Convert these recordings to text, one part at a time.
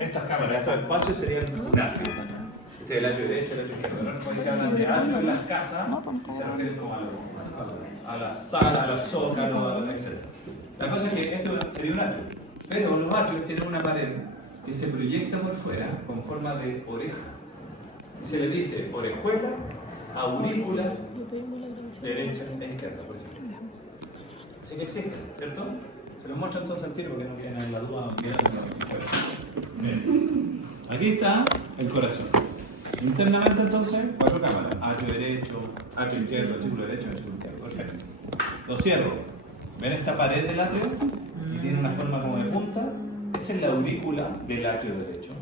Estas cámaras, estos espacios serían un atrio. Este es el atrio derecho, el atrio izquierdo. Cuando se hablan de atrio en las casas, se refieren como a la sala, a los zócalos, etc. La cosa es que esto sería un atrio, pero los atrios tienen una pared que se proyecta por fuera con forma de oreja. Y se le dice orejuela, aurícula, derecha e izquierda, por ejemplo. Así que existen, ¿cierto? Se los muestro entonces al tiro porque no queden en la duda. Bien. Aquí está el corazón. Internamente entonces, 4 cámaras. Atrio derecho, atrio izquierdo, artículo derecho, artículo izquierdo. Perfecto. Lo cierro. ¿Ven esta pared del atrio? Y tiene una forma como de punta. Esa es la aurícula del atrio derecho.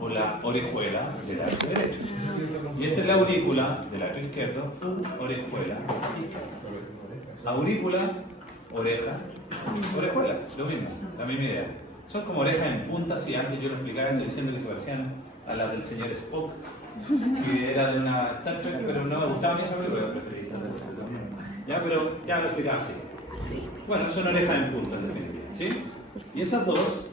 O la orejuela del atrio derecho. Y esta es la aurícula del atrio izquierdo. Orejuela izquierda. Aurícula, oreja, orejuela, lo mismo, la misma idea. Son como orejas en punta, si antes yo lo explicaba, estoy diciendo que se parecían a las del señor Spock, que era de una Star Trek, pero no me gustaba ni esa película, preferí esa película. Ya, pero ya lo explicaba así. Bueno, son orejas en punta, en definitiva, ¿sí? Y esas dos,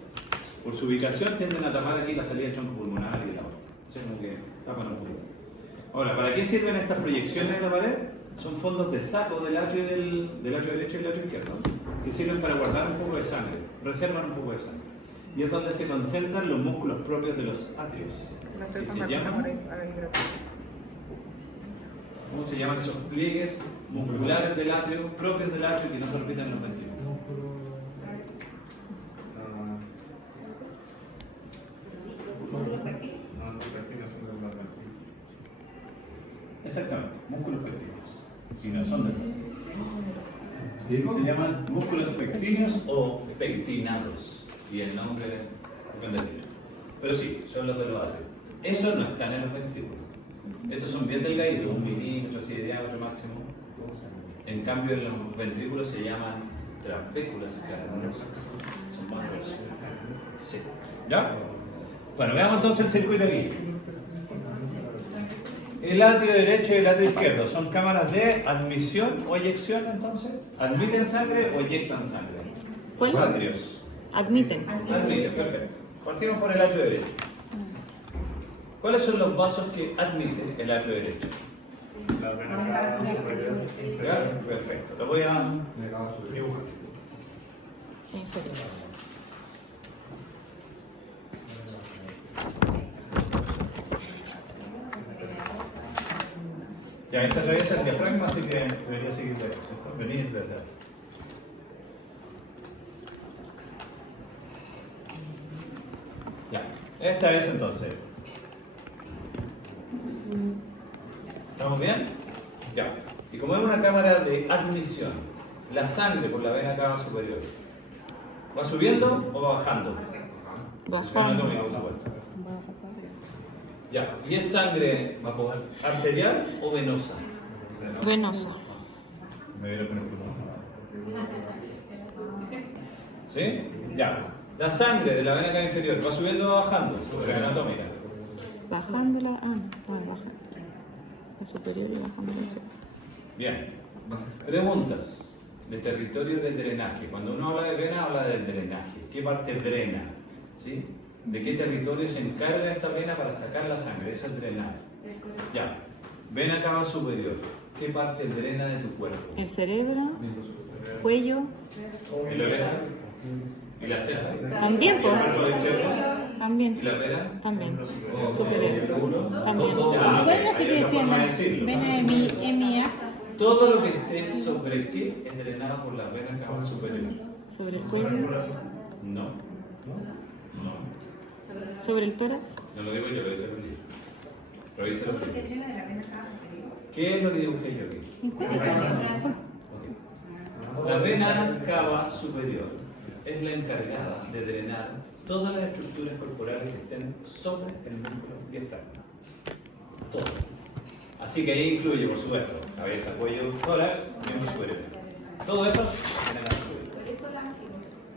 por su ubicación, tienden a tapar aquí la salida del tronco pulmonar y de la otra. O sea, como que tapan un poquito. Ahora, ¿para qué sirven estas proyecciones en la pared? Son fondos de saco del atrio derecho y del atrio izquierdo, que sirven para guardar un poco de sangre, reservan un poco de sangre. Y es donde se concentran los músculos propios de los atrios, que se llaman, ¿cómo se llaman esos pliegues musculares del atrio, propios del atrio, que no se repiten en los ventrículos? Exactamente, músculos pectíneos. Si no son de... Se llaman músculos pectíneos o pectinados. Y el nombre depende. Pero sí, son los de los atrios. Esos no están en los ventrículos. Estos son bien delgaditos, 1 milímetro así de diámetro máximo. En cambio, en los ventrículos se llaman trabéculas cavernosas. Son más gruesos. Sí. ¿Ya? Bueno, veamos entonces el circuito aquí. El atrio derecho y el atrio izquierdo son cámaras de admisión o eyección, entonces. ¿Admiten sangre o eyectan sangre? Los atrios. Admiten. Admiten, perfecto. Partimos por el atrio derecho. ¿Cuáles son los vasos que admiten el atrio derecho? La vena superior. Claro, perfecto. Lo voy a dibujar. Ya, esta atraviesa el diafragma, así que debería seguir de ¿cierto? Venir desde ahí. Ya, esta es entonces. ¿Estamos bien? Ya. Y como es una cámara de admisión, la sangre por la vena cava superior, ¿va subiendo o va bajando? Bajando. Ya. ¿Y es sangre arterial o venosa? Venosa. Me vieron con el pulmón. ¿Sí? Ya. La sangre de la vena cava inferior, ¿va subiendo o bajando? Sobre la anatómica. Bajando la. Baja. La superior y bajando la inferior. Bien. Preguntas de territorio de drenaje. Cuando uno habla de vena, habla del drenaje. ¿Qué parte drena? ¿Sí? ¿De qué territorio se encarga esta vena para sacar la sangre? Eso es drenar. Ya. Vena cava superior. ¿Qué parte drena de tu cuerpo? El cerebro, cuello. ¿Y la oreja? ¿Y la ceja? También, ¿Y el pues. cuerpo izquierdo? ¿Y También. la pera? También. ¿O Superior. el culo? También. Ya, ok. Bueno, así Hay que otra decían, forma de decirlo. vena MIA. Todo lo que esté sobre qué es drenado por la vena cava superior. Sobre el cuello. No. No. Sobre el tórax. No lo digo yo, lo dice el libro. Revisa los libros. drena de la vena cava superior? ¿Qué es lo que dibujé yo aquí? Ok. La vena cava superior es la encargada de drenar todas las estructuras corporales que estén sobre el músculo diafragma. Todo. Así que ahí incluye, por supuesto, cabeza, cuello, tórax, miembro superior. Todo eso drena superior.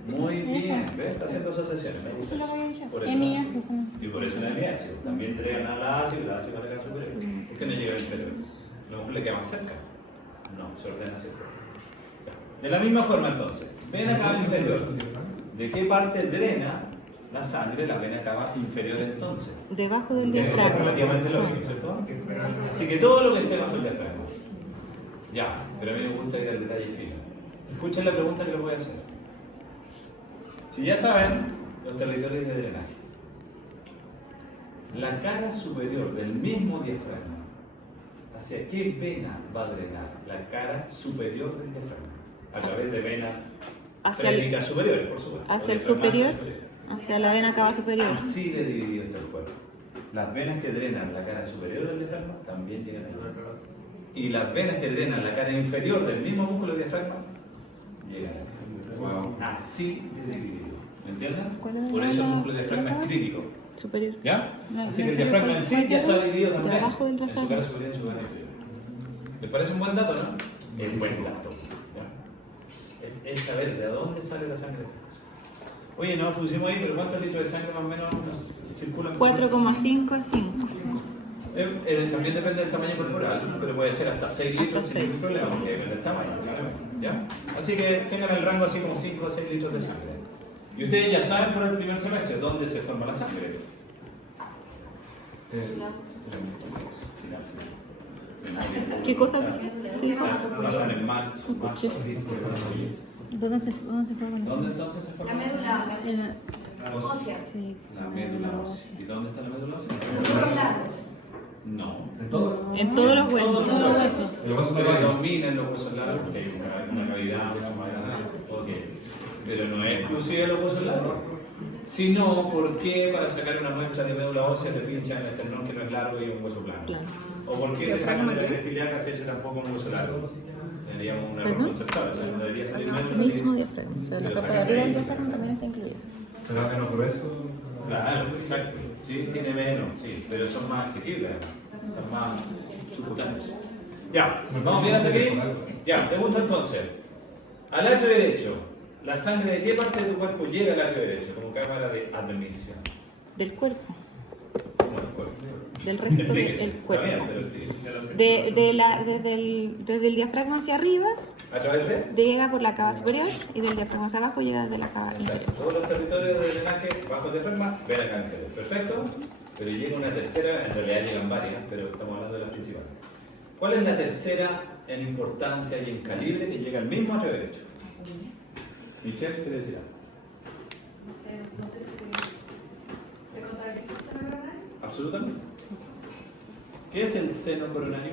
Muy bien, ¿ves? Está haciendo asociaciones, me gusta eso. Por eso. Hemiácido. Y por eso en el hemiácido también drena la ácido, la ácido para la superior. ¿Por qué no llega al inferior? A lo mejor le queda más cerca. No, se ordena hacia afuera. De la misma forma entonces, vena cava inferior. ¿De qué parte drena la sangre, la vena cava inferior entonces. Debajo del Eso es diafragma. relativamente lógico, ¿cierto? Así que todo lo que esté bajo el diafragma. Ya, pero a mí me gusta ir al detalle fino. Escuchen la pregunta que les voy a hacer. Si ya saben los territorios de drenaje, la cara superior del mismo diafragma, ¿hacia qué vena va a drenar? La cara superior del diafragma. A través de venas Hacia el, pélvicas superiores, por supuesto. hacia el o diafragmáticas superior, superiores. hacia la vena cava superior. Así de dividido está el cuerpo. Las venas que drenan la cara superior del diafragma también llegan ahí. Y las venas que drenan la cara inferior del mismo músculo del diafragma llegan ahí. Wow. Así de dividido. ¿Me entienden? ¿Cuál es Por la eso el vena músculo del diafragma es cava? crítico. Superior. ¿Ya? La Así que el vena diafragma en sí ya está dividido también debajo del en su diafragma. cara superior y en su cara inferior. ¿Les parece un buen dato, no? Es buen dato. ¿Ya? Es saber de dónde sale la sangre de estas cosas. Oye, no pusimos ahí, pero ¿cuántos litros de sangre más o menos nos circulan? 4,5 a 5. También depende del tamaño corporal, pero puede ser hasta 6 litros Hasta sin ningún 6. problema, porque depende del tamaño, claramente. ¿Ya? Así que tengan el rango así como 5 a 6 litros de sangre. Y ustedes ya saben por el primer semestre dónde se forma la sangre. ¿Qué cosa? Sí, Baja en el mar. Escuché. ¿Dónde se forma la ¿Dónde entonces se forma? La médula En la- ósea. Sí. La médula ósea. ¿Y dónde está la médula ósea? Los largos. No. ¿En todo? En todos los huesos. Todo eso. Lo vas a Pero probar. dominan los huesos largos porque hay una cavidad, ok. Pero no es exclusiva de los huesos largos. Sino, ¿por qué para sacar una muestra de médula ósea te pinchan el esternón que no es largo y un hueso plano? Plano. ¿O por qué te sacan de la cresta ilíaca si ese tampoco es un hueso largo? Tendríamos un error ¿Perdón? conceptual, o sea, no debería salir médula. Mismo diafragma. O sea, la capa de arriba del diafragma también está incluida. ¿Será menos grueso? Claro, exacto. Sí, tiene menos, sí, pero son más asequibles, son más subcutáneos. Ya, ¿vamos bien hasta aquí? Ya, pregunta entonces. Al atrio derecho, ¿la sangre de qué parte de tu cuerpo llega al atrio derecho como cámara de admisión? Del cuerpo. ¿Cómo el cuerpo? Del resto Explíquese. del cuerpo. Está bien, pero explíquese. Desde el diafragma hacia arriba, ¿A través de? llega por la cava superior y del diafragma hacia abajo llega desde la cava inferior. Exacto. Todos los territorios de drenaje bajo el diafragma ven acá inferior. Perfecto. Pero llega una tercera, en realidad llegan varias, pero estamos hablando de las principales. ¿Cuál es la tercera en importancia y en calibre que llega al mismo atrio derecho? Michelle, ¿qué decía? No sé si se contabiliza el seno coronario. Absolutamente. ¿Qué es el seno coronario?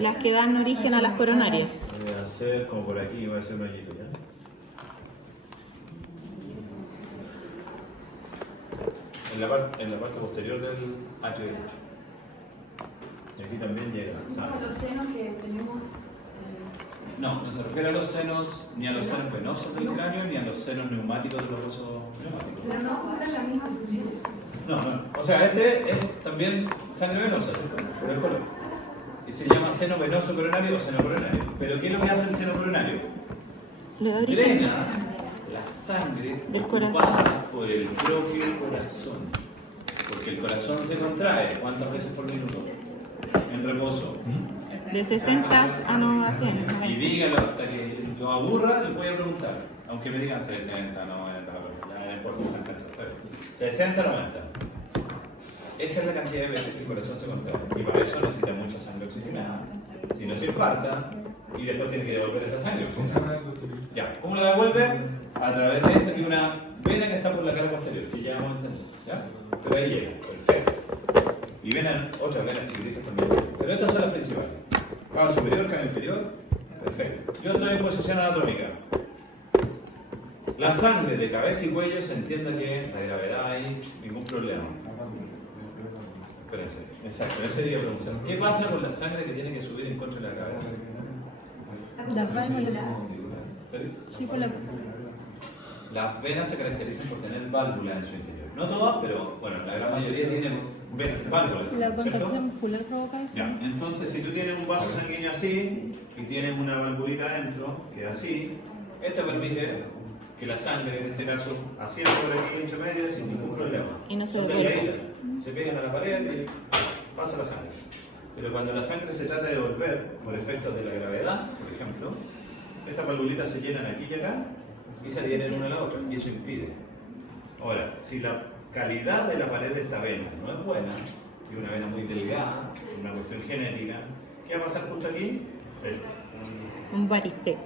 Las que dan origen a las coronarias. Voy a hacer como por aquí, voy a hacer un hoyito ya. En la parte posterior del atrio derecho. Y aquí también llega, ¿sabes? Los senos que tenemos. No, no se refiere a los senos, ni a los senos venosos del cráneo, ni a los senos neumáticos de los huesos neumáticos. Pero no cumplen la misma función. No, no. O sea, este es también sangre venosa, ¿cierto? Por el color. Y se llama seno venoso coronario o seno coronario. Pero ¿qué es lo que hace el seno coronario? Le da origen. Drena la sangre Del corazón. ocupada por el propio corazón. Porque el corazón se contrae, ¿cuántas veces por minuto? En reposo. De 60 a 9 a 100. Y díganlo hasta que lo aburra, les voy a preguntar. Aunque me digan 60, 90, ya no importa, están cansados. Pero 60, 90. Esa es la cantidad de veces que el corazón se contrae. Y para eso necesita mucha sangre oxigenada. Si no se infarta, y después tiene que devolver esa sangre oxigenada. Ya, ¿cómo lo devuelve? A través de esto, que es una vena que está por la cara posterior, que ya vamos a entender. ¿Ya? Pero ahí llega, perfecto. Y ven otras venas chiquititas también. Pero estas son las principales. Cava superior, cava inferior. Perfecto. Yo estoy en posición anatómica. La sangre de cabeza y cuello se entienda que la gravedad hay ningún problema. Espérense. Exacto, ese sería preguntar. ¿Qué pasa con la sangre que tiene que subir en contra de la gravedad? Las válvulas. Sí, por la. Las venas se caracterizan por tener válvulas en su interior. No todas, pero bueno, la gran mayoría tienen venas, válvulas. ¿Y la ¿cierto? contracción muscular provoca eso? Ya, entonces si tú tienes un vaso sanguíneo así y tienes una valvulita adentro, que es así, esto permite que la sangre, en este caso, ascienda por aquí entre medio sin ningún problema. Y no se Son devuelve. pegaditas, se pegan a la pared y pasa la sangre. Pero cuando la sangre se trata de devolver por efectos de la gravedad, por ejemplo, estas valvulitas se llenan aquí y acá y se adhieren una a la otra y eso impide. Ahora, si la calidad de la pared de esta vena no es buena, y una vena muy delgada, una cuestión genética, ¿qué va a pasar justo aquí? Un varicé.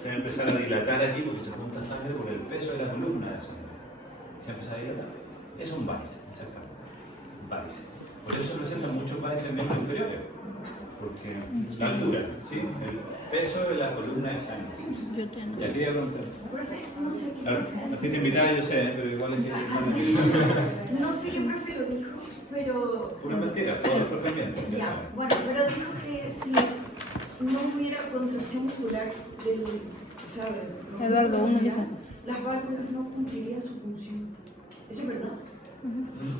Se va a empezar a dilatar aquí porque se junta sangre por el peso de la columna de la sangre. Se empieza a dilatar. Eso es un varice, exactamente. Varice. Por eso se presentan muchos varices en miembros inferiores. Porque la altura, ¿sí? El peso de la columna de sangre. Yo tengo. Y aquí voy a preguntar. Profe, no sé qué A prefiero. ti te invitaba, yo sé, pero igual es que. No sé qué prefiero, dijo, pero... Una mentira, todos los profesionales. Ya, bueno, pero dijo que si no hubiera contracción muscular del... O sea, Eduardo, uno ya pasó. las válvulas no cumplirían su función. ¿Eso es verdad?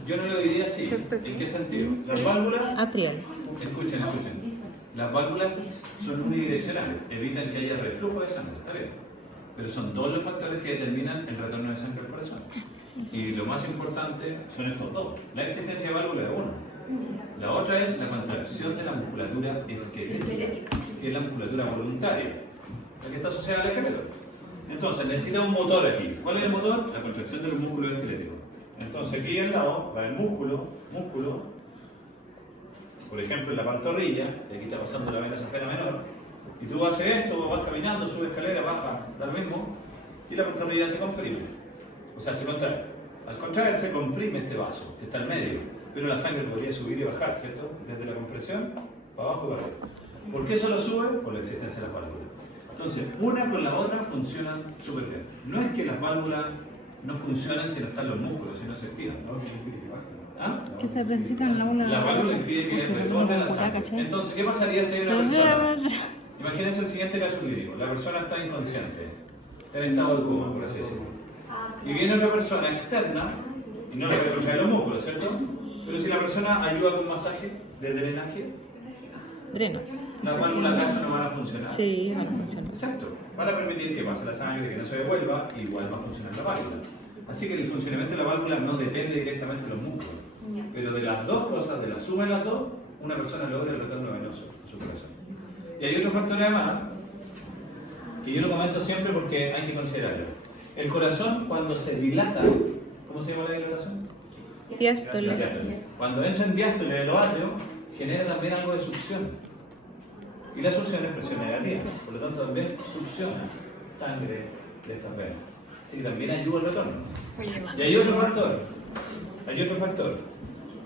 Yo no lo diría así. ¿En qué sentido? Las válvulas. Atrial. Escuchen. Las válvulas son unidireccionales, evitan que haya reflujo de sangre, está bien. Pero son todos los factores que determinan el retorno de sangre al corazón. Y lo más importante son estos dos. La existencia de válvula es uno. La otra es la contracción de la musculatura esquelética, que es la musculatura voluntaria, la que está asociada al esqueleto. Entonces necesita un motor aquí. ¿Cuál es el motor? La contracción de los músculos esqueléticos. Entonces aquí al lado va el músculo, por ejemplo en la pantorrilla, y aquí está pasando la vena safena menor, y tú haces esto, vas caminando, subes escalera, bajas, da lo mismo, y la pantorrilla se comprime, o sea, se contrae. Al contraer se comprime este vaso, que está en medio, pero la sangre podría subir y bajar, ¿cierto? Desde la compresión, para abajo y para arriba. ¿Por qué solo sube? Por la existencia de las válvulas. Entonces, una con la otra funcionan súper bien. No es que las válvulas no funcionen si no están los músculos, si no se estiran. ¿Ah? Que se necesitan La válvula impide que retorne la sangre. Entonces, ¿qué pasaría si hay una persona? Imagínense el siguiente caso clínico. La persona está inconsciente, en estado de coma, por así decirlo. Y viene otra persona externa, y no le recontrae los músculos, ¿cierto? Pero si la persona ayuda con masaje de drenaje, Dreno. las válvulas acaso no van a funcionar. Sí, no funciona. Exacto. Van a permitir que pase la sangre, que no se devuelva, y igual va a funcionar la válvula. Así que el funcionamiento de la válvula no depende directamente de los músculos. Pero de las dos cosas, de la suma de las dos, una persona logra el retorno venoso a su corazón. Y hay otro factor además, que yo lo comento siempre porque hay que considerarlo. El corazón cuando se dilata, ¿cómo se llama la dilatación? Diástole. Diástole. Cuando entra en diástole de los atrios, genera también algo de succión. Y la succión es presión negativa, por lo tanto también succiona sangre de estas venas. Así que también ayuda al retorno. Y hay otro factor.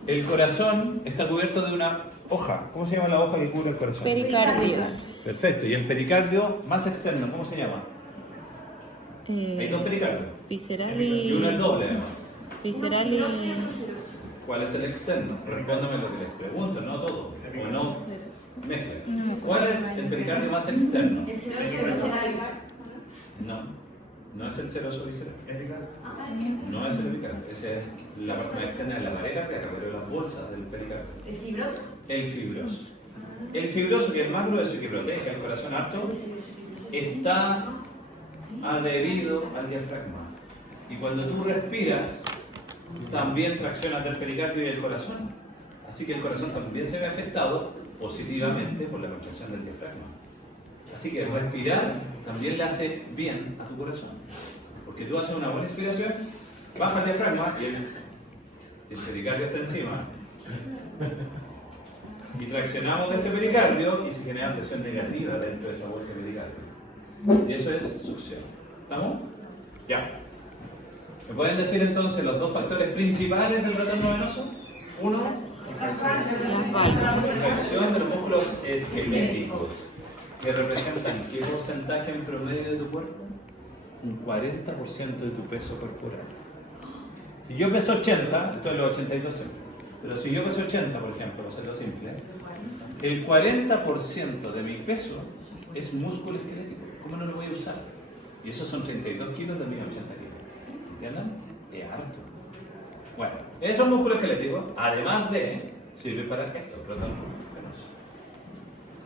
El corazón está cubierto de una hoja. ¿Cómo se llama la hoja que cubre el corazón? Pericardio. Perfecto. Y el pericardio más externo, ¿cómo se llama? Hay dos pericardios. Visceral Y uno es y... doble además. Visceral y... ¿Cuál es el externo? Respóndame lo que les pregunto, no todo. O no mezclen. ¿Cuál es el pericardio más externo? El cerebro visceral. No es el seroso visceral. No es el pericardio. Esa es la parte externa de la pared cardíaca, pero las bolsas del pericardio. ¿El fibroso? El fibroso. El fibroso, que es más grueso y que protege al corazón harto, está adherido al diafragma. Y cuando tú respiras, también traccionas el pericardio y el corazón. Así que el corazón también se ve afectado positivamente por la contracción del diafragma. Así que respirar también le hace bien a tu corazón. Porque tú haces una buena inspiración, bajas el diafragma y el pericardio está encima. Y traccionamos de este pericardio y se genera presión negativa dentro de esa bolsa de pericardio. Y eso es succión. ¿Estamos? Ya. ¿Me pueden decir entonces los dos factores principales del retorno venoso? Uno, Las válvulas. contracción de los músculos esqueléticos, que representan qué porcentaje en promedio de tu cuerpo? Un 40% de tu peso corporal. Si yo peso 80, esto es los 82 siempre, pero si yo peso 80, por ejemplo, para hacerlo simple, el 40% de mi peso es músculo esquelético. ¿Cómo no lo voy a usar? Y esos son 32 kilos de mis 80 kilos. ¿Entienden? Es harto. Bueno, esos músculos esqueléticos, además de, sirven para esto, retorno venoso.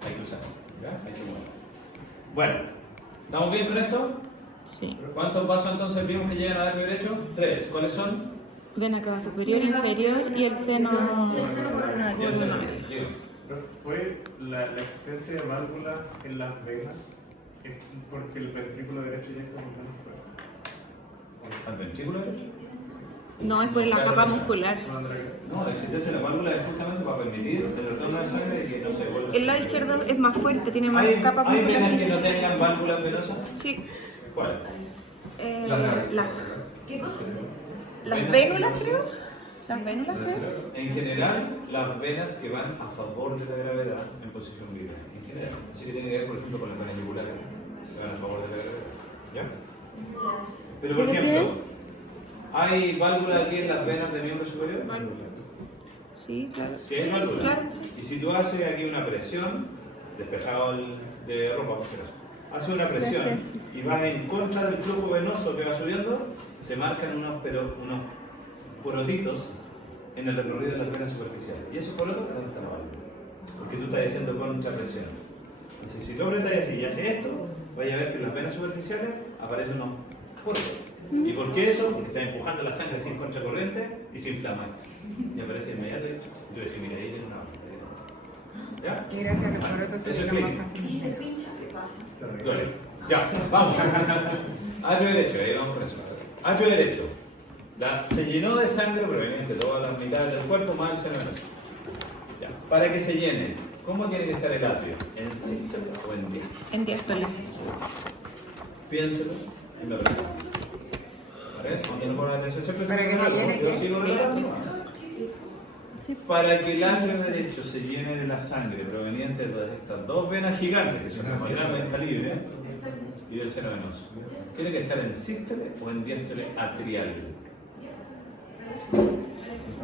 Hay que usarlo, ¿ya? Hay que moverlo. Bueno, ¿estamos bien con esto? Sí. ¿Cuántos vasos entonces vimos que llegan al arco derecho? 3. ¿Cuáles son? Vena cava superior, inferior y el seno... Y el seno. Digo. ¿Fue la existencia de válvulas en las venas porque el ventrículo derecho ya está con menos fuerza? ¿Al ventrículo derecho? Sí. No, es por la capa muscular. No, la existencia de la válvula es justamente para permitir el retorno de sangre y que no se vuelva. El lado izquierdo es más fuerte, tiene más ¿Hay, capa ¿Hay muscular. venas que no tengan válvulas venosas? Sí. ¿Cuál? Las ¿Qué cosa? vénulas, creo. Las vénulas, creo. En general, las venas que van a favor de la gravedad en posición libre. En general. Así que tiene que ver, por ejemplo, con las venas yugulares, que van a favor de la gravedad. ¿Ya? Pero, por ejemplo, ¿hay válvulas aquí en las venas del miembro superior? Sí, claro. Sí, hay válvulas. Claro que sí. Y si tú haces aquí una presión, despejado de ropa, por si acaso, haces una presión y vas en contra del flujo venoso que va subiendo, se marcan unos porotitos en el recorrido de las venas superficiales. Y esos porotos es donde está la válvula. Porque tú estás haciendo contrapresión. Entonces, si tú apretas así y haces esto, vas a ver que en las venas superficiales aparecen unos porotos. ¿Y por qué eso? Porque está empujando la sangre así en contracorriente y se inflama esto. Y aparece inmediatamente. Yo decía, mira, ahí tiene una válvula. ¿Ya? Y gracias a los porotos Eso es se clínico. más fácil. Y si se pincha, ¿qué pasa? Duele. Ya, vamos. Atrio derecho, ahí vamos con eso. Atrio derecho. Se llenó de sangre proveniente de todas las mitades del cuerpo más el seno venoso. Ya. Para que se llene, ¿cómo tiene que estar el atrio? ¿En sístole o en diástole? En diástole. Piénselo y me responde. ¿Vale? Aunque no pongan atención, siempre Para que se llene, yo ¿qué? sigo El hablando. atrio. Para que el atrio derecho se llene de la sangre proveniente de estas dos venas gigantes, que son las más grandes en calibre, y del seno venoso, ¿tiene que estar en sístole o en diástole atrial?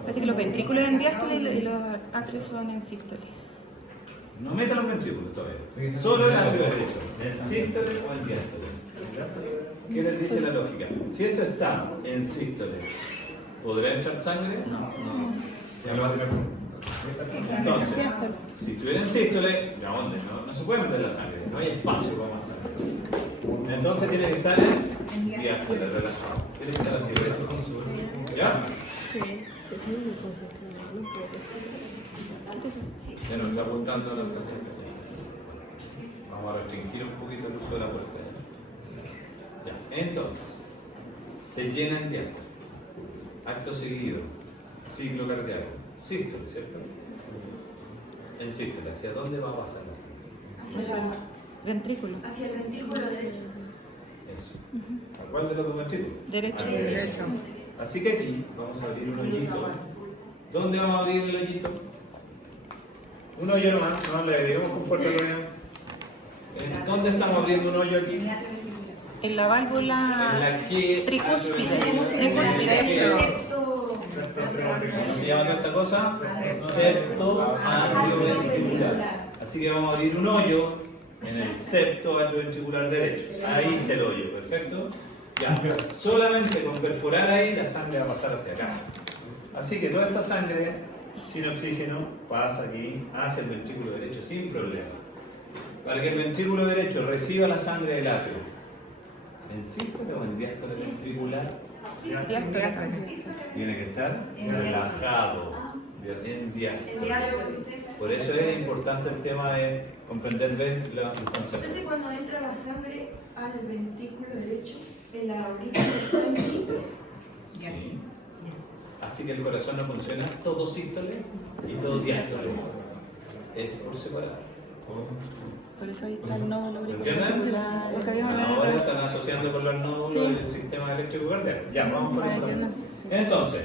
Así que los ventrículos en diástole y los atrios son en sístole. No meta los ventrículos todavía. Solo el atrio derecho. ¿En sístole o en diástole? ¿Qué les dice la lógica? Si esto está en sístole, ¿podrá entrar sangre? No. Entonces, si estuviera en sístole, ¿de dónde? No se puede meter la sangre. No hay espacio para más sangre. Entonces tiene que estar en diástole, relajado. Tiene que estar así, ¿verdad? ¿Ya? Ya nos está apuntando a la sangre. Vamos a restringir un poquito el uso de la puerta. Ya. Entonces, se llena en diástole. Acto seguido, ciclo cardíaco. Sístole, ¿cierto? En sístole, ¿hacia dónde va a pasar la sangre? Hacia, Ventrículo. hacia el ventrículo derecho. Eso. ¿A cuál de los dos ventrículos? Derecho. Al derecho. Así que aquí vamos a abrir un hoyito. ¿Dónde vamos a abrir el hoyito? Un hoyo nomás, no le diremos con puerta de hoyo. ¿Dónde estamos abriendo un hoyo aquí? En la válvula En la que tricúspide. ¿Cómo se llama toda esta cosa? Septo atrioventricular. Así que vamos a abrir un hoyo en el septo atrioventricular derecho. Ahí está el hoyo, perfecto. Ya, solamente con perforar ahí la sangre va a pasar hacia acá. Así que toda esta sangre sin oxígeno pasa aquí hacia el ventrículo derecho sin problema. Para que el ventrículo derecho reciba la sangre del atrio, ¿en sístole o en diástole ventricular? Diástole. Tiene que estar relajado en diástole. Por eso es importante el tema de comprender bien los conceptos. Entonces, cuando entra la sangre al ventrículo derecho, el aurículo está en sístole. Sí. Así que el corazón no funciona todo sístole y todo diástole. Es por separado. Por eso ahí está el nódulo ¿Entienden? auricular. Lo que habíamos Ahora hablado. están asociando con los nódulos del sistema eléctrico cardíaco. Ya, vamos por eso. entiendo. Sí. Entonces,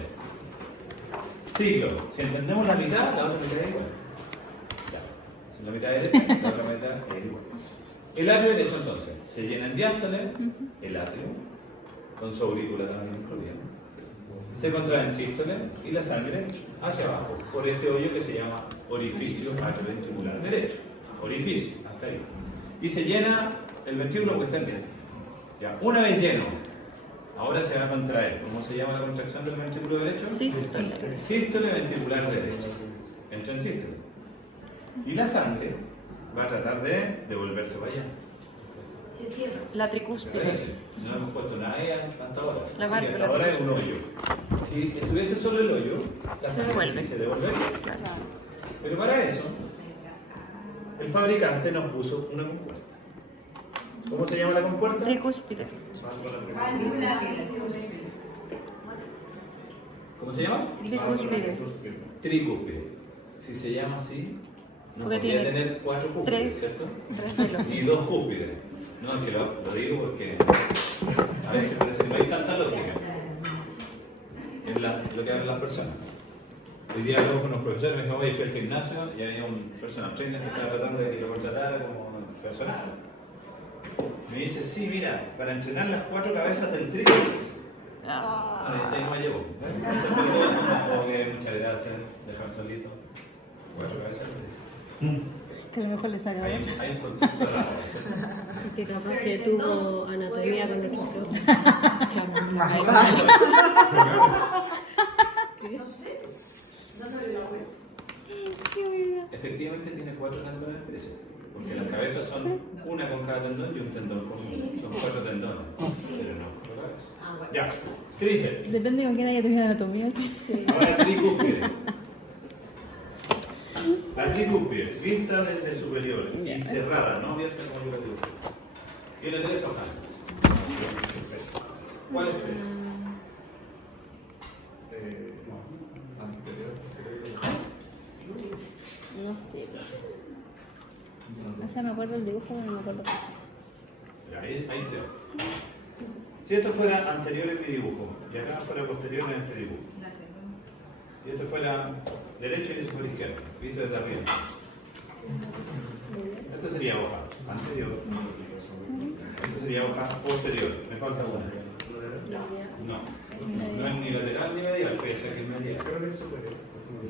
siglo. Si entendemos la mitad, la otra mitad es igual. Ya. Si la mitad es derecha, la otra mitad es igual. El atrio derecho, entonces, se llena en diástole, el atrio, con su aurícula también incluida. Se contrae en sístole y la sangre hacia abajo, por este hoyo que se llama orificio atrioventricular derecho. Orificio, hasta ahí. Y se llena el ventrículo que está en diástole. Ya. Una vez lleno, ahora se va a contraer. ¿Cómo se llama la contracción del ventrículo derecho? Sístole. Sístole ventricular derecho. Entra en sístole. Y la sangre va a tratar de devolverse para allá. Se cierra. La tricúspide. Fíjense, no hemos puesto nada ahí hasta ahora. La Así que válvula hasta ahora es un hoyo. Si estuviese solo el hoyo, la Se sangre devuelve. sí se devolvería. Claro. Pero para eso, el fabricante nos puso una compuerta. ¿Cómo se llama la compuerta? Tricúspide. ¿Cómo se llama? Tricúspide. Tricúspide. Si se llama así, no Porque podría tiene tener 4 cúspides, tres ¿cierto? velos. Ni 2 cúspides. No, es que lo digo porque a veces parece que no hay tanta lógica en lo que hacen las personas. Hoy día luego con unos profesores me dijeron, oye, fui al gimnasio y había un personal trainer que estaba tratando de que lo contratara como personal. Me dice, sí, mira, para entrenar las 4 cabezas del tríceps. Bueno, este no me llevó. Se fue todo, como que muchas gracias, dejar solito. 4 cabezas del tríceps. Que a lo mejor le saca otra. Hay un concepto raro, ¿cierto? Que capaz que tuvo anatomía con nuestro. No sé, dándole la vuelta. Efectivamente tiene 4 tendones del tríceps. Porque las cabezas son una con cada tendón y un tendón con son 4 tendones. Pero no, con la cabeza. Bueno. Ya, tríceps. Depende con quién haya tenido anatomía. Sí. Ahora tricúspide. La tricúspide, vista desde superior y cerrada, no abierta como yo lo digo. Tiene 3 hojas. ¿Cuáles 3? No sé. O sea, me acuerdo el dibujo, pero no me acuerdo. Ahí 3. Si esto fuera anterior en mi dibujo, y acá fuera posterior en este dibujo, y esto fuera derecho y eso fuera izquierdo, visto desde arriba. Esto sería hoja anterior. Esto sería hoja posterior. Me falta una. No. No es ni lateral ni medial, pese a que es medial.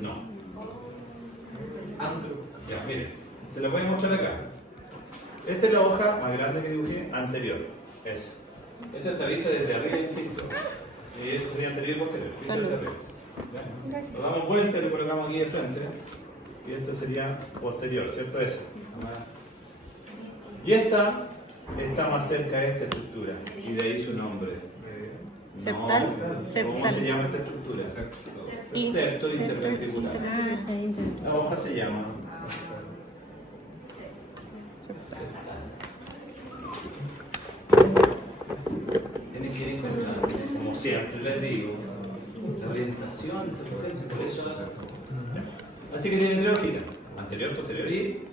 No. Ya, miren. Se la voy a mostrar acá. Esta es la hoja más grande que dibujé anterior. Es. Esta está vista desde arriba, insisto. Y esto sería anterior y posterior. Vista desde arriba. ¿Ya? Lo damos vuelta y lo colocamos aquí de frente. Y esto sería posterior, ¿cierto? Esa. Y esta está más cerca de esta estructura. Y de ahí su nombre. Septal. ¿Cómo Septal. se llama esta estructura? Y- Septo septo interventricular. Ah, está bien. La hoja se llama tienen que ir encontrando, como siempre les digo, la orientación, por eso. Así que tienen 3 hojitas, anterior, posterior y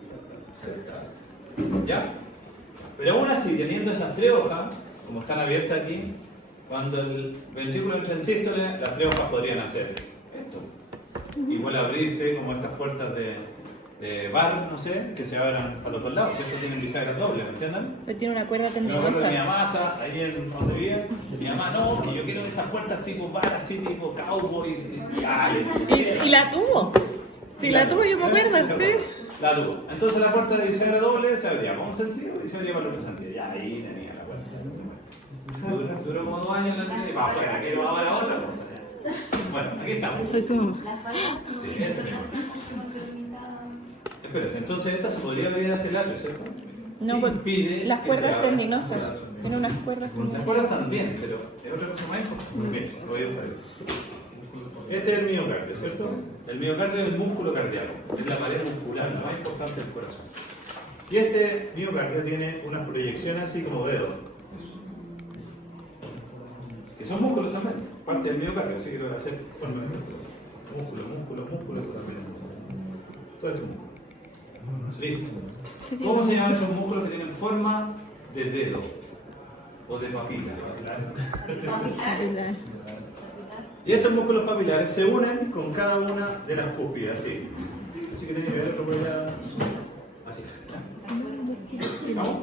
septal. ¿Ya? Pero aún así, teniendo esas 3 hojas, como están abiertas aquí, cuando el ventrículo entra en sístole, las 3 hojas podrían hacer esto. Igual abrirse como estas puertas de bar, no sé, que se abran a los 2 lados, ¿cierto? Tienen bisagras dobles, ¿me entienden? Pero tiene una cuerda Me acuerdo que mi tendinosa. mamá está ahí en donde vive, mi mamá no, que yo quiero esas puertas tipo bar, así tipo cowboys, Y la tuvo. Sí, la tuvo, yo me acuerdo, sí. La tuvo. Entonces la puerta de bisagra doble se abría para un sentido y se abría para el otro sentido. Ya ahí tenía la puerta. Duró como 2 años la entidad y para afuera, que va a otra cosa. Bueno, aquí estamos. Soy su mamá. Sí, ese mismo. Espérense, entonces esta se podría abrir hacia el atrio, ¿cierto? No, pues, Impide las que cuerdas se abra. tendinosas. Tiene unas cuerdas Las tendinosas. cuerdas también, pero es otra cosa más importante. Bien, lo voy a buscar. Este es el miocardio, ¿cierto? El miocardio es el músculo cardíaco, es la pared muscular más importante del corazón. Y este miocardio tiene unas proyecciones así como dedos, que son músculos también, parte del miocardio, así que lo voy a hacer con músculo, esto también. Todo esto es músculo. Listo. ¿Cómo se llaman esos músculos que tienen forma de dedo o de papila? Capilar. Y estos músculos papilares se unen con cada una de las cúspides, así. Así que tiene que ver otro por allá. Así. ¿Vamos?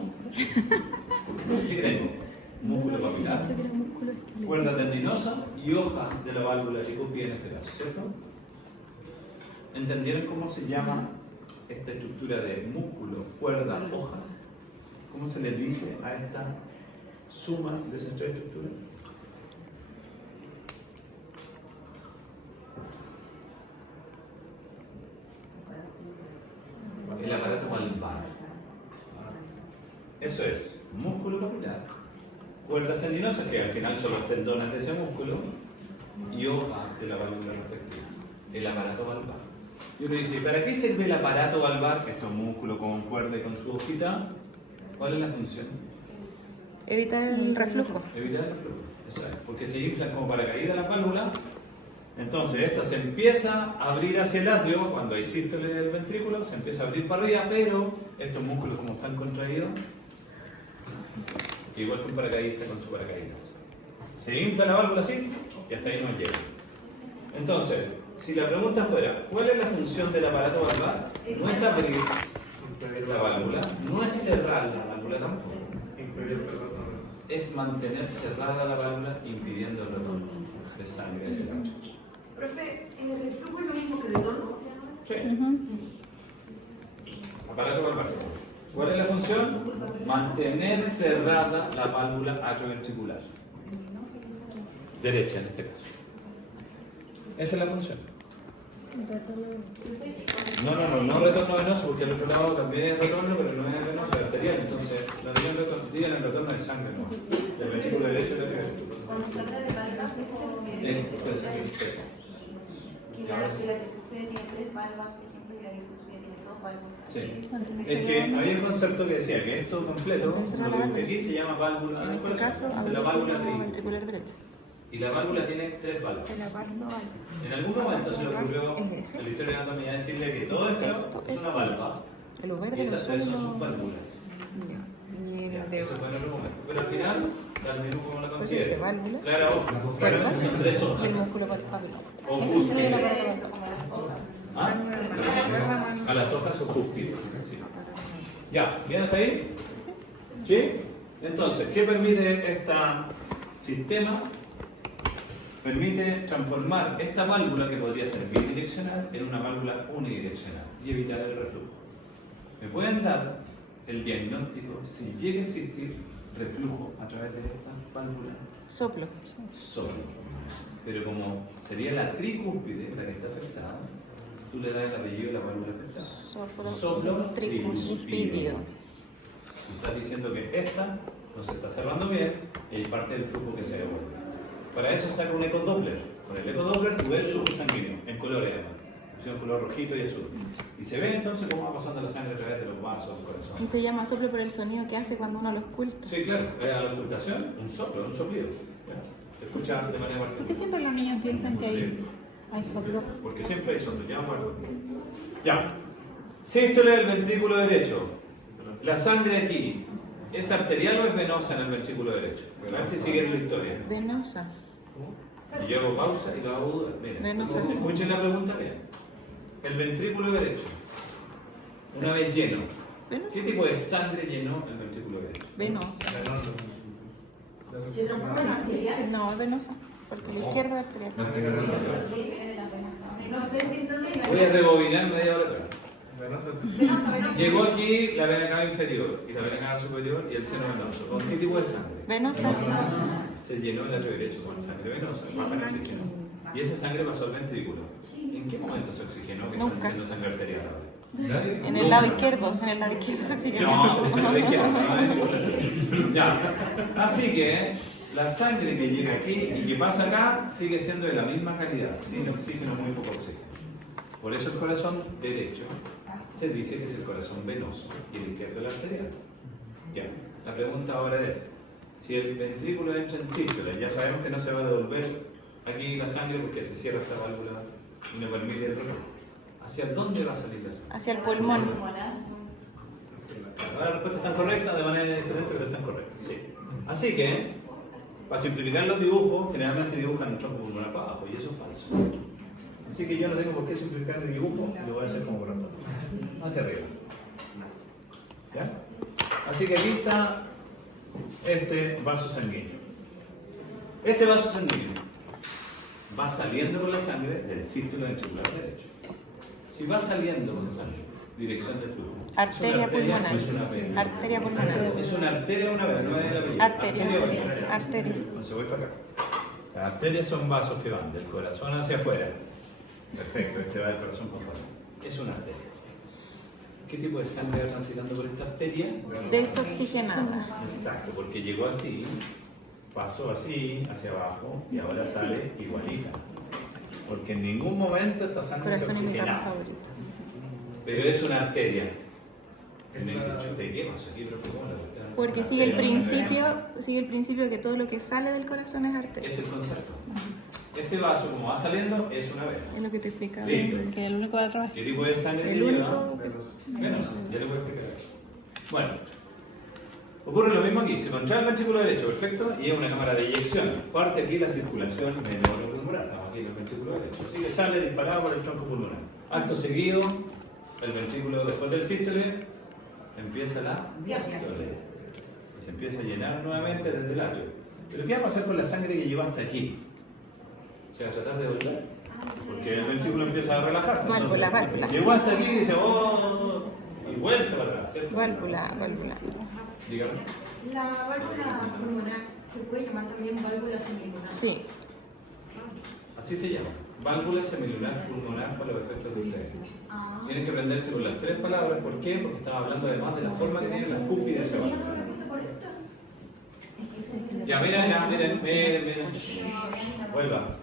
Así que tengo músculo papilar, cuerda tendinosa y hoja de la válvula tricúspide en este caso, ¿cierto? ¿Entendieron cómo se llama esta estructura de músculo, cuerda, hoja? ¿Cómo se le dice a esta suma de esas 3 estructuras? El aparato valvar. Eso es músculo papilar, cuerdas tendinosas, que al final son los tendones de ese músculo, y hoja de la válvula respectiva. El aparato valvar. Y uno dice, ¿para qué sirve el aparato valvar? Estos músculos con cuerda y con su hojita. ¿Cuál es la función? Evitar el reflujo. Evitar el reflujo. Eso es. Porque se inflan como para caída las válvulas, Entonces, esta se empieza a abrir hacia el atrio, cuando hay sístole del ventrículo, se empieza a abrir para arriba, pero estos músculos como están contraídos, igual que un paracaidista con su paracaídas. Se infla la válvula así y hasta ahí no llega. Entonces, si la pregunta fuera, ¿cuál es la función del aparato valvular? No es abrir la válvula, no es cerrar la válvula tampoco. Impedir el retorno. Es mantener cerrada la válvula impidiendo el retorno de sangre hacia el atrio. Profe, ¿el reflujo es lo mismo que el retorno? Sí. Aparato valvular. ¿Cuál es la función? Mantener cerrada la válvula atrioventricular. Derecha en este caso. Esa es la función. No retorno venoso, porque el otro lado también es retorno, pero no es venoso, es arterial. Entonces, la digan el retorno de sangre, no. El ventrículo derecho y el atrioventricular. Cuando se habla de valvas, Puede ser que que la tricúspide tiene 3 valvas, por ejemplo, y la bicúspide tiene 2 valvas. sí. Es que había un concepto que decía que esto completo, lo que busqué aquí se llama válvula En del este corazón, caso, de abrir la válvula el triple. ventricular derecho. Y la válvula tiene 3 válvulas. El aparto valva. En algún momento se le ocurrió ¿Es ese? en la historia de la anatomía decirle que todo esto es una válvula El lugar y de los estas tres son suelos. sus válvulas. Y Ya, el de eso fue en otro momento. Pero al final, tal vez como la pues dice considere. válvula. Claro, claro, son 3 Y hojas. el músculo palpable. O Eso sería cúspides. el aparato valva. Como las hojas. ¿Ah? A las hojas o cúspides. Sí. Ya, ¿bien hasta ahí? ¿Sí? Entonces, ¿qué permite este sistema? Permite transformar esta válvula, que podría ser bidireccional, en una válvula unidireccional y evitar el reflujo. ¿Me pueden dar el diagnóstico si llega a existir reflujo a través de esta válvula? Soplo. Solo. Pero como sería la tricúspide la que está afectada, tú le das el apellido a la válvula afectada. Soplo Tricúspido. Tú estás diciendo que esta no se está cerrando bien y hay parte del flujo que se devuelve. Para eso saca un ecodoppler. Con el ecodoppler tú ves el flujo sanguíneo, en colores además. Pusieron color rojito y azul. Y se ve entonces cómo va pasando la sangre a través de los vasos del corazón. Y se llama soplo por el sonido que hace cuando uno lo oculta. Sí, claro, a la ocultación, un soplo, un soplido. ¿Ya? Se escucha de manera ¿Por qué particular. siempre los niños piensan que hay soplo? Porque siempre hay soplo, ya me acuerdo. Ya. Sístole del ventrículo derecho. La sangre aquí, ¿es arterial o es venosa en el ventrículo derecho? A ver si siguen la historia. Venosa. Y yo hago pausa y lo hago dudar. Miren, Venosa. escuchen la pregunta bien. El ventrículo derecho, una vez lleno, Venosa. ¿qué tipo de sangre llenó el ventrículo derecho? Venosa. Venoso. ¿Se transforma en arterial? No, es venosa. Porque la izquierda es arterial. No sé si entonces... Voy a rebobinar media hora atrás. Venoso es Venoso, venoso. Llegó aquí la vena cava inferior y la vena cava superior y el seno venoso. ¿Con qué tipo de sangre? Venosa. Se llenó el atrio derecho con sangre venosa, baja en oxígeno. Y esa sangre pasó al ventrículo. ¿En qué momento se oxigenó que Nunca. están haciendo sangre arterial ahora? En el lado izquierdo. En el lado izquierdo se oxigena. No, esa es la izquierda. Ya. Así que la sangre que llega aquí y que pasa acá sigue siendo de la misma calidad, sin oxígeno, muy poco oxígeno. Por eso el corazón derecho se dice que es el corazón venoso y el izquierdo el arterial. Ya. La pregunta ahora es, si el ventrículo entra en sístole, ya sabemos que no se va a devolver aquí la sangre porque se cierra esta válvula y no permite el reflujo. ¿Hacia dónde va a salir la sangre? Hacia el pulmón. La respuesta está correcta, de manera diferente, pero está correcta. Sí. Así que, para simplificar los dibujos, generalmente dibujan el tronco pulmonar para abajo y eso es falso. Así que yo no tengo por qué simplificar el dibujo, lo voy a hacer como corresponde. Hacia arriba. ¿Ya? Así que aquí está este vaso sanguíneo. Este vaso sanguíneo va saliendo con la sangre del sístole ventricular derecho. Si va saliendo con sangre, dirección del flujo. Arteria ¿es una pulmonar. o es una vena? Arteria pulmonar. ¿Es una arteria o una vena? No es la vena. Arteria. o vena. Arteria. Entonces voy para acá. Las arterias son vasos que van del corazón hacia afuera. Perfecto, este va del corazón para afuera. Es una arteria. ¿Qué tipo de sangre va transitando por esta arteria? Desoxigenada. Exacto, porque llegó así, pasó así, hacia abajo y ahora sale igualita. Porque en ningún momento esta sangre se Corazón es mi rama oxigena. favorita. Pero es una arteria. Y me dice, chute, ¿qué pasó aquí? Pero ¿cómo la cuestión? Porque sigue el principio que todo lo que sale del corazón es arteria. Es el concepto. Este vaso, como va saliendo, es una vena. Es lo que te explicaba. Sí. Que el único al revés. ¿Qué tipo de sangre El te único lleva? que- Menos, ya te voy a explicar eso. Bueno, ocurre lo mismo aquí. Se contrae el ventrículo derecho, perfecto, y es una cámara de eyección. Parte aquí la circulación menor-pulmonar. Estamos aquí en el ventrículo derecho. Así que sale disparado por el tronco pulmonar. Acto seguido, el ventrículo después del sístole empieza la diástole. Y se empieza a llenar nuevamente desde el atrio. Pero ¿qué va a pasar con la sangre que lleva hasta aquí? ¿Se va a tratar de volver? Porque el ventrículo empieza a relajarse. Válvula, Entonces, válvula. llegó hasta aquí y dice, oh, y vuelve para atrás, ¿cierto? Válvula. Dígame. La válvula pulmonar se puede llamar también válvula semilunar. Sí. Así se llama. Válvula semilunar pulmonar para los efectos de ustedes. Ah. Tienen que aprenderse con las tres palabras. ¿Por qué? Porque estaba hablando además de la forma que tienen las cúspides hacia abajo. Ya, miren. Vuelva.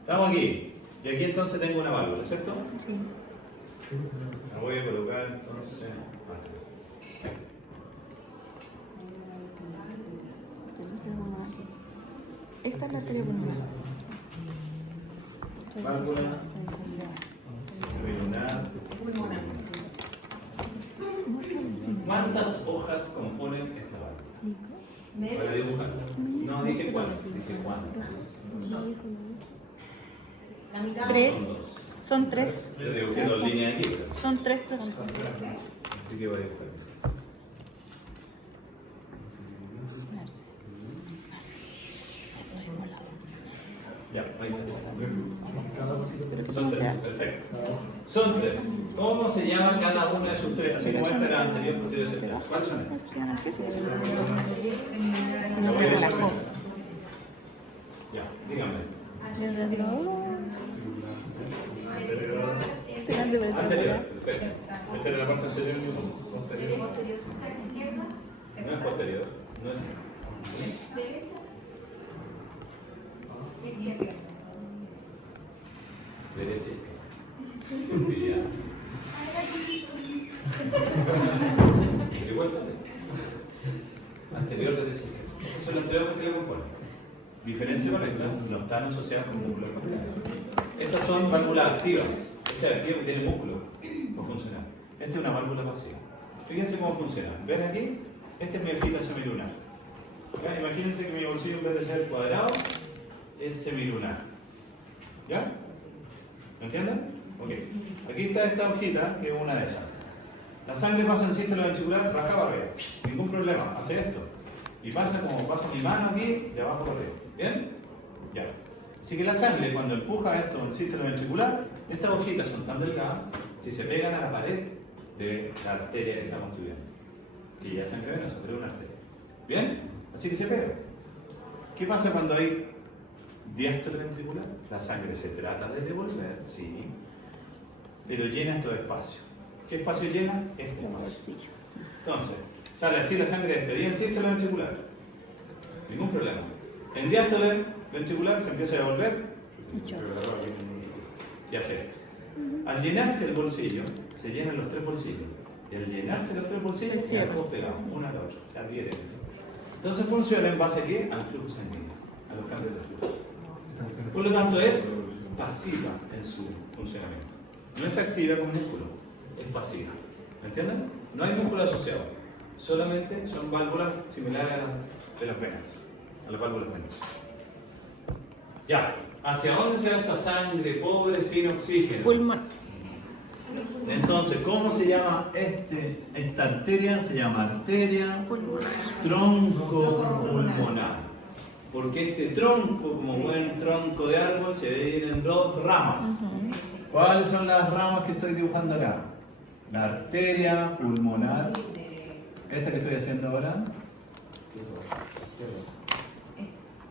Estamos aquí. Y aquí entonces tengo una válvula, ¿cierto? Sí. La voy a colocar entonces. Esta es la arteria pulmonar. Válvula semilunar pulmonar. ¿Cuántas hojas componen esta válvula? Para dibujar. No dije cuántas, dije cuántas. La mitad. Tres. Son tres. Yo dibujé dos líneas aquí. Son tres. Así que voy a dibujar. Ya, ahí está. Son tres, perfecto. Son tres. ¿Cómo se llama cada una de sus tres? Así como esta era anterior, posterior, etcétera. ¿Cuáles son estas? ¿Qué se no me relajó. Ya, dígame. Desde así como, Anterior, perfecto. Esta era la parte anterior y posterior. No es posterior, no es. Derecha. Ya. Igual sale. Anterior, derecha. Esas son las tres hojas que le componen. Diferencia con esta, no están asociadas con músculo capilar. Estas son válvulas activas. Esta es activa porque tiene músculo para funcionar. Esta es una válvula pasiva. Fíjense cómo funciona. ¿Ven aquí? Esta es mi hojita semilunar. ¿Ya? Imagínense que mi bolsillo en vez de ser cuadrado es semilunar. ¿Ya? ¿Me entienden? Ok. Aquí está esta hojita que es una de esas. La sangre pasa en sístole ventricular, baja para arriba. Ningún problema, hace esto. Y pasa como paso mi mano aquí, de abajo para arriba. ¿Bien? Ya. Así que la sangre, cuando empuja esto en sístole ventricular, estas hojitas son tan delgadas que se pegan a la pared de la arteria que estamos estudiando. Que ya es sangre venosa, pero es una arteria. ¿Bien? Así que se pega. ¿Qué pasa cuando hay diástole ventricular? La sangre se trata de devolver, sí, pero llena estos espacios. ¿Qué espacio llena? Este espacio. Entonces, sale así la sangre despedida en sístole ventricular. Ningún problema. En diástole ventricular se empieza a devolver y hace esto. Al llenarse el bolsillo, se llenan los tres bolsillos. Y al llenarse los tres bolsillos, se quedan todos pegados, uno al otro, se adhieren. Entonces funciona en base a ¿qué? Al flujo sanguíneo, a los cambios de flujo. Por lo tanto, es pasiva en su funcionamiento. No es activa con músculo, es pasiva. ¿Me entienden? No hay músculo asociado. Solamente son válvulas similares a las de las venas, a las válvulas venosas. Ya, ¿hacia dónde se va esta sangre pobre sin oxígeno? Pulmón. Entonces, ¿cómo se llama esta arteria? Se llama arteria tronco pulmonar. Porque este tronco, como buen tronco de árbol, se divide en dos ramas. ¿Cuáles son las ramas que estoy dibujando acá? La arteria pulmonar, esta que estoy haciendo ahora,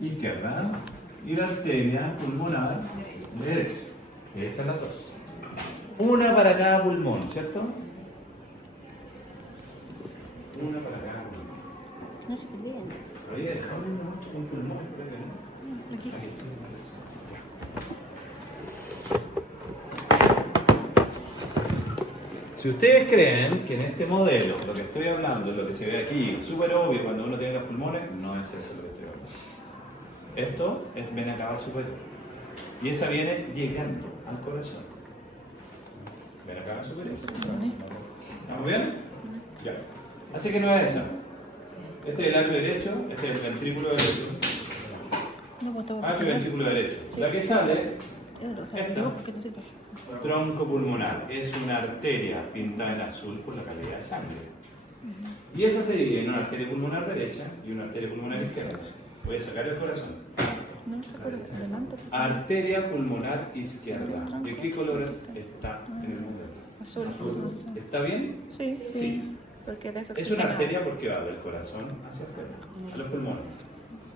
izquierda, y la arteria pulmonar derecha. Y estas las dos. Una para cada pulmón, ¿cierto? Una para cada pulmón. no se perdieron. Pero había dejado un pulmón, creo que no. Aquí. Si ustedes creen que en este modelo, lo que estoy hablando, lo que se ve aquí, súper obvio cuando uno tiene los pulmones, no es eso lo que estoy hablando. Esto es vena cava superior. Y esa viene llegando al corazón. Ven acá, superior. ¿Estamos bien? Ya. Así que no es esa. Este es el atrio derecho, este es el ventrículo derecho. Atrio y ventrículo derecho. La que sale, esta, tronco pulmonar, es una arteria pintada en azul por la calidad de sangre. Y esa se divide en una arteria pulmonar derecha y una arteria pulmonar izquierda. Voy a sacar el corazón. Arteria pulmonar izquierda. ¿De qué color está en el mundo? Azul. ¿Está bien? Sí, sí. Porque de eso Es una arteria porque va del corazón hacia afuera, a los pulmones.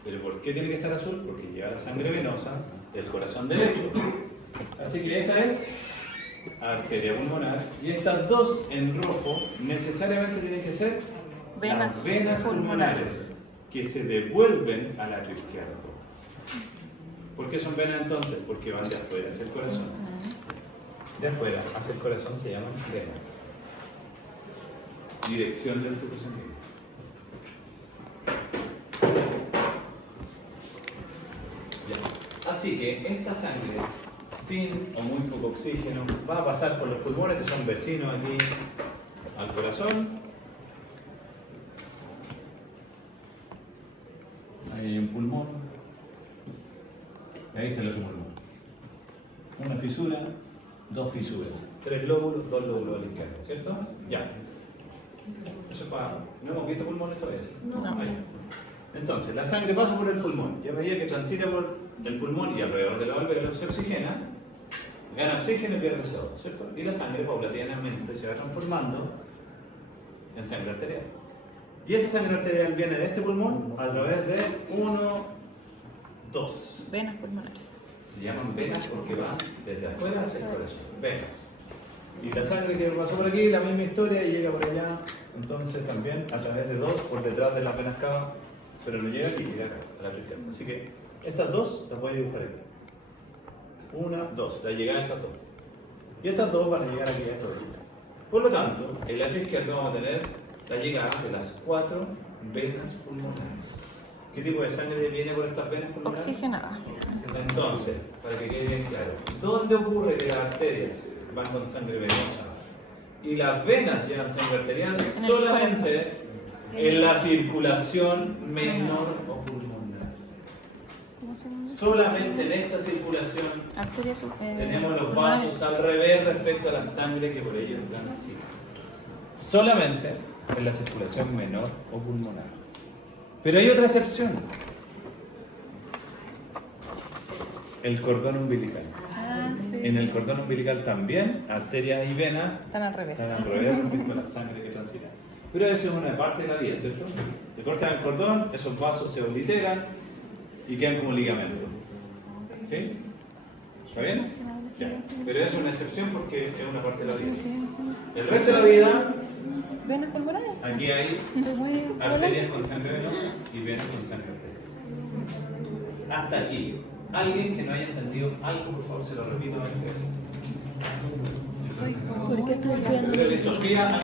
¿Pero por qué tiene que estar azul? Porque lleva la sangre venosa del corazón derecho. Así que esa es arteria pulmonar. Y estas dos en rojo necesariamente tienen que ser las venas pulmonares que se devuelven al atrio izquierdo. ¿Por qué son venas entonces? Porque van de afuera hacia el corazón. De afuera hacia el corazón se llaman venas. Dirección del flujo sanguíneo. Ya. Así que esta sangre, sin o muy poco oxígeno, va a pasar por los pulmones que son vecinos aquí al corazón. Ahí hay un pulmón. Y ahí está el otro pulmón. Una fisura, dos fisuras. 3 lóbulos, 2 lóbulos a la izquierda, ¿cierto? Ya. Eso para... ¿No hemos visto pulmones todavía? No. Ahí. Entonces, la sangre pasa por el pulmón y a medida que transita por el pulmón y alrededor de la válvula se oxigena, gana oxígeno y pierde CO2, ¿cierto? Y la sangre paulatinamente se va transformando en sangre arterial. Y esa sangre arterial viene de este pulmón a través de 1, 2. Venas pulmonares. Se llaman venas porque van desde afuera hacia el corazón. Venas. Y la sangre que pasó por aquí, la misma historia, y llega por allá, entonces también a través de 2, por detrás de las venas cava, pero no llega aquí, llega acá, a la otra izquierda. Así que estas dos las voy a dibujar aquí. 1, 2, la llegada de esas dos. Y estas dos van a llegar aquí a esta otra. Por lo tanto, en la otra izquierda vamos a tener la llegada de las 4 venas pulmonares. ¿Qué tipo de sangre viene por estas venas pulmonares? Oxigenada. Entonces, para que quede bien claro, ¿dónde ocurre que las arterias van con sangre venosa y las venas llevan sangre arterial? Solamente en la circulación menor o pulmonar. Solamente en esta circulación tenemos los vasos al revés respecto a la sangre que por ellos transita. Solamente en la circulación menor o pulmonar. Pero hay otra excepción. El cordón umbilical. En el cordón umbilical también, arterias y venas Están al revés. están al revés respecto a la sangre que transita. Pero eso es una parte de la vida, ¿cierto? Te cortan el cordón, esos vasos se obliteran y quedan como ligamento. ¿Sí? ¿Está bien? Ya. Pero es una excepción porque es una parte de la vida. El resto de la vida, ¿Venas pulmonares? aquí hay arterias con sangre venosa y venas con sangre arterial. Hasta aquí. Alguien que no haya entendido algo, por favor, se lo repito. ¿Por qué estoy estudiando? Creo que Sofía